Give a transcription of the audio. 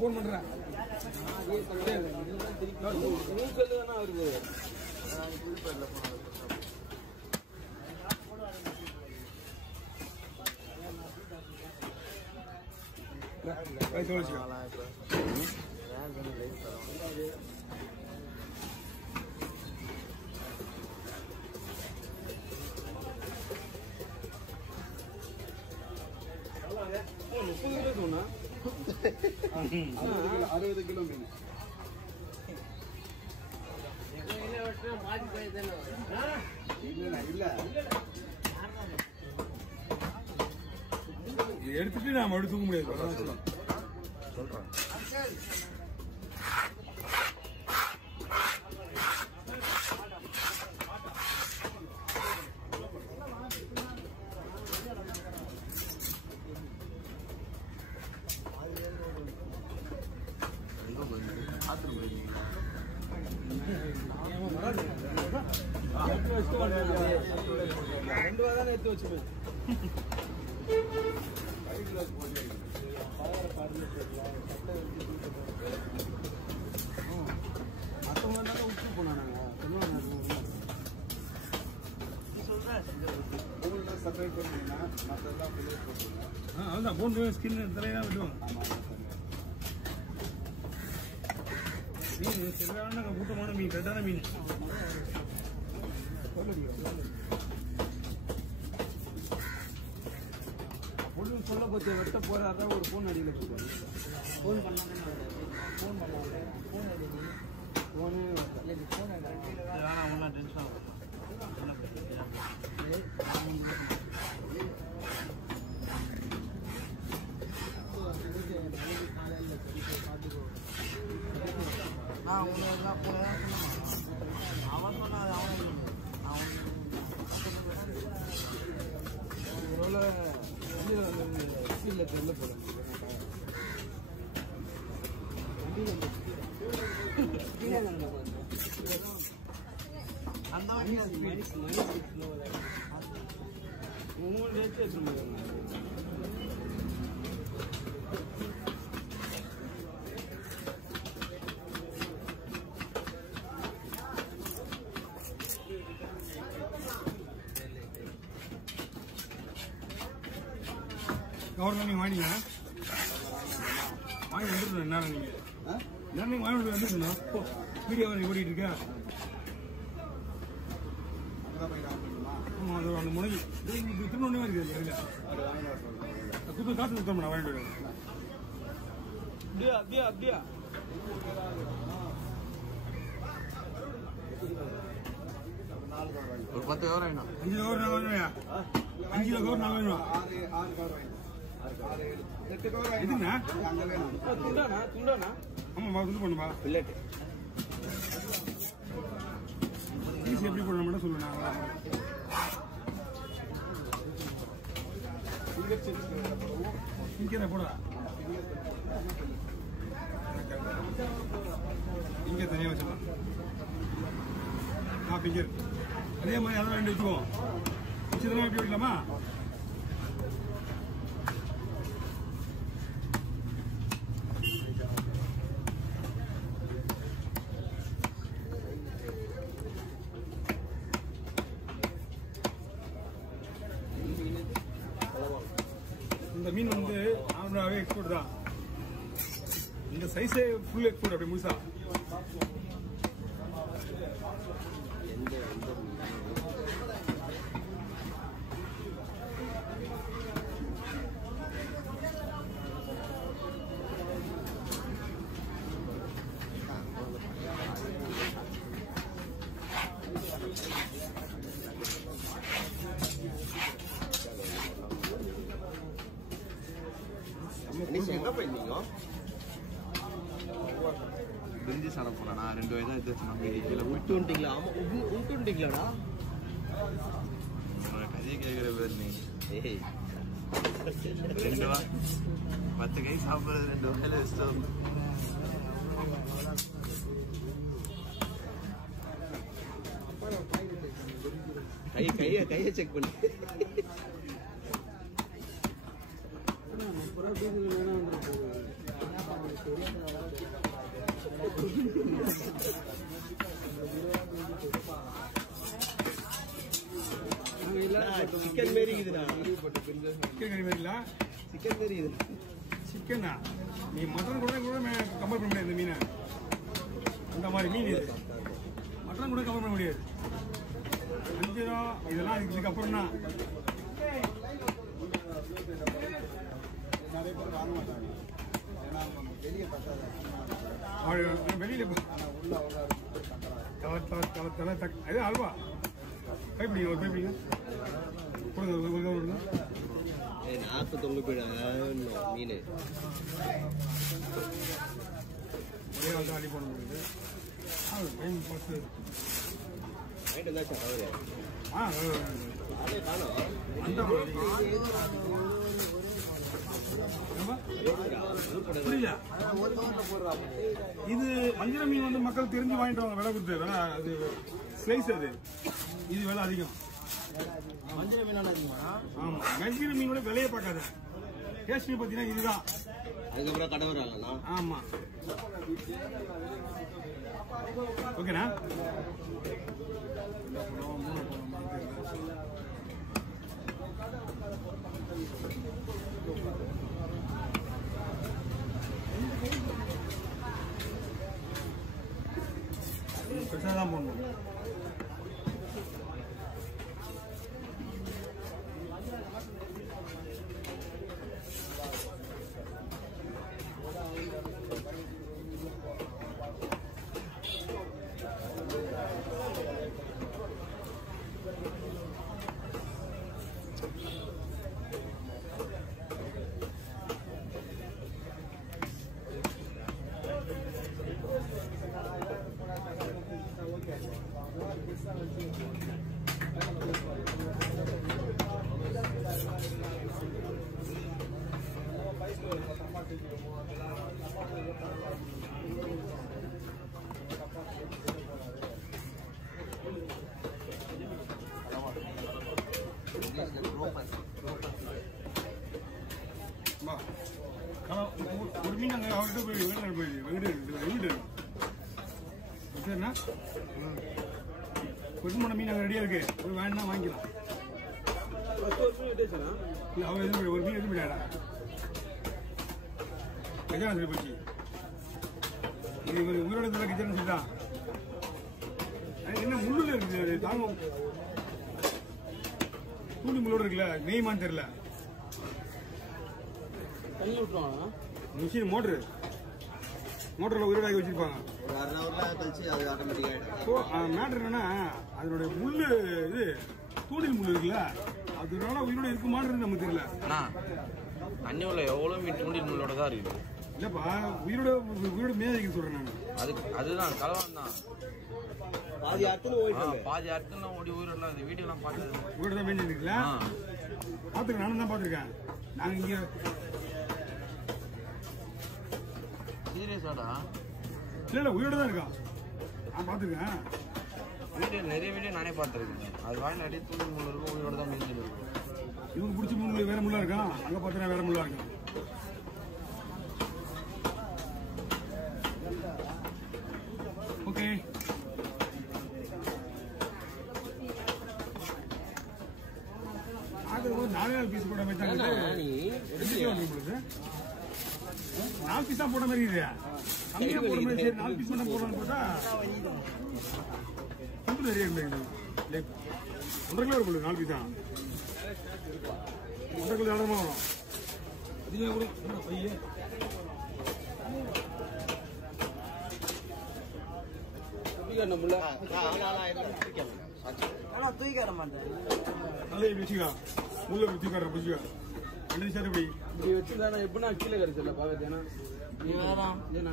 Phone பண்றேன் $60 kilo மீன் எடுத்துட்டு நான் மறுபடியும் தூக்க முடியாது சொல்றேன் எடுத்து வச்சு உப்பு போனாங்க செப்பரேட் பண்ணீங்கன்னா மற்றெல்லாம் அதான் போன் ஸ்கின் தலையெல்லாம் விட்டுவாங்க மீன் சரியான கூட்டமான மீன் ரெட்டான மீன் பொண்ணு சொல்ல போச்சு வெட்ட போறாதான் ஒரு போன் அடியில் போட்டு ஃபோன் பண்ணாங்க ஃபோன் பண்ணாங்க ஃபோன் அடிக்கடி ஃபோனு ஒன்றும் டென்ஷன் ஆகும் அவன் சொன்ன அவன் தெரியல போல அந்த கவர்மெண்ட் நீங்க வாங்கிங்க வாங்கி வந்துருக்கணும் என்ன நீங்க வாங்கி வந்துருக்கணும் வீடியோ ஓடிட்டு இருக்கா ஆமா அது அந்த முனைக்கு திருநொன்னே இருக்குது குத்து காத்து சுத்தம் நான் வாங்கிட்டு வரேன் அப்படியா அப்படியா ஒரு 10 கவர் வேணும் 5 கவர் நான் வேணும்யா 5 கவர் நான் வேணும் 6 கவர் வேணும் 8 கவர் எதுங்க அங்க வேணும் துண்டானா ஆமாம்மா துண்டு பண்ணுமா பில்லட் ஈஸி எப்படி பண்ண மட்டும் சொல்லுங்க இங்கே போடா இங்கே தனியாக வச்சுக்கலாம் பிங்கர் அதே மாதிரி அதெல்லாம் 2 வச்சுக்குவோம் வச்சுதான் எப்படி வைக்கலாமா இந்த மீன் வந்து ஆந்திராவே எக்ஸ்போர்ட் தான் இந்த சைஸே ஃபுல் எக்ஸ்போர்ட் அப்படி முழுசா எங்க போயிருந்தீங்க பிரிஞ்சி சாண போனா 2 வயதா எடுத்து விட்டு வந்துட்டீங்களா ஆமா விட்டு வந்துட்டீங்களாடா கதையை கேட்கிற பேர் நீ 10 கை சாப்பிடுறது 2 வயல வச்சுட்டு கையை செக் பண்ணு. சிக்கன் மாரி இருக்குதுண்ணா. சிக்கன் கறி மாதிரில சிக்கன் மாரி இது. சிக்கனா நீ மட்டன் கூட கம்பேர் பண்ண முடியாது. இந்த மீனை அந்த மாதிரி மீன் இது மட்டன் கூட கம்பேர் பண்ண முடியாது. வஞ்சிரம் இதெல்லாம் இதுக்கு அப்புறம் தான் நிறைய பேர் வாங்க மாட்டாங்க. ஏன்னா வெளியே பத்தாது. வெளியில உள்ள தலை அது அல்வா பைப்பிடிங்க ஒரு பைப்பிடிங்க கொடுங்க. நாக்கு தொங்க போயிடாங்க மீன். ஒரே ஆள் தான் அடி போட முடியுது. டைம் பார்த்து நைட்டு தான் சார் தவறு. அதே காணும். அந்த புரியல. இது வஞ்சிர மீன் வந்து மக்கள் தெரிஞ்சு வாங்கிட்டு வாங்க விலை கொடுத்து. வேணா அது ஸ்லைஸ் அது. இது விலை அதிகம். வஞ்சிர மீனான அதிகமா? ஆமா. வஞ்சிர மீனோட விலையை பார்க்காத. டேஸ்ட் பார்த்தீங்கன்னா இதுதான். அதுக்கப்புறம் கடை வராங்கண்ணா. ஆமா. ஓகேண்ணா. பெருசாக தான் போடணும். ஒரு மீன் அங்கே அவர்கிட்ட போய் வெங்கடேடு சரிண்ணா. கொட்டுமான மீன் அங்கே ரெடியாக இருக்கு. ஒரு வேணுன்னா வாங்கிக்கலாம். இல்லை அவன் எதுவும் ஒரு மீன் எதுவும் போயிடாடா. கஜானா சொல்லி போச்சு. இது உயிரோட கஜானா சொல்லிட்டான். என்ன முள்ளுல இருக்குது தாங்கும். தூண்டி முள்ளோட இருக்குல்ல நெய்மான்னு தெரியல. தண்ணி விட்டுருவாங்க. மிஷின் மோட்டரில் உயிரோடாக்கி வச்சிருப்பாங்க. ஒரு 1/2 hour கழிச்சு அது ஆட்டோமேட்டிக் ஆகிடும். ஸோ மேட்ரு என்னன்னா அதனுடைய முள்ளு இது தூண்டில் முள்ளு இருக்குல்ல அதனால உயிரோட இருக்குமான்றது நமக்கு தெரியல. தண்ணி உள்ள எவ்வளோ மீன் தூண்டில் முள்ளோட தான் இருக்குது. இல்லப்பா உயிரோட மேதைக்கு சொல்றேன் நான். அதுதான் கலவான் தான். பாதி அர்த்தம் பாதி அர்த்தம் ஓடி உயிரோட இந்த வீடியோலாம் பார்த்தது உயிரோட தான் மேய்ஞ்சி இருக்குல்ல. பார்த்துருக்கேன். நானும் தான் பார்த்துருக்கேன். நாங்கள் இங்கே சீரியஸாடா இல்லை உயிரோட தான் இருக்கான். நான் பார்த்துருக்கேன். நிறைய வீடியோ நானே பார்த்துருக்கேன். அது வாங்கி நிறைய தூண்டில் முள்ள இருக்கும். உயிரோட தான் மீன் இருக்கும். இவங்க பிடிச்ச முள்ளு வேற முள்ளா இருக்கான். அங்கே பார்த்தா வேற முள்ளா இருக்கும். ஓகே நாலு பீஸ் போட்ட மாதிரி தான் 4 பீஸா போட்ட மாதிரி இது கம்மியா போட மாதிரி. சரி 4 பீஸ் மட்டும் போடலாம்னு பார்த்தா கொஞ்சம் நிறைய இருந்தது. 1.5 கிலோ இருக்கும் 4 பீஸ் தான். 1.5 கிலோ இடமா வரும். அதிகமாக கூட பையன் தூக்கிற மாட்டேன். நல்லா பிடிச்சிக்கா முள்ள பிடிச்சிக்கார பிடிச்சிக்கா 2 நிமிஷம் இப்படி இப்படி வச்சுருந்தா எப்படின்னா கீழே கிடைச்சல பாக்கத்தேனா. நீ வேணாம் ஏன்னா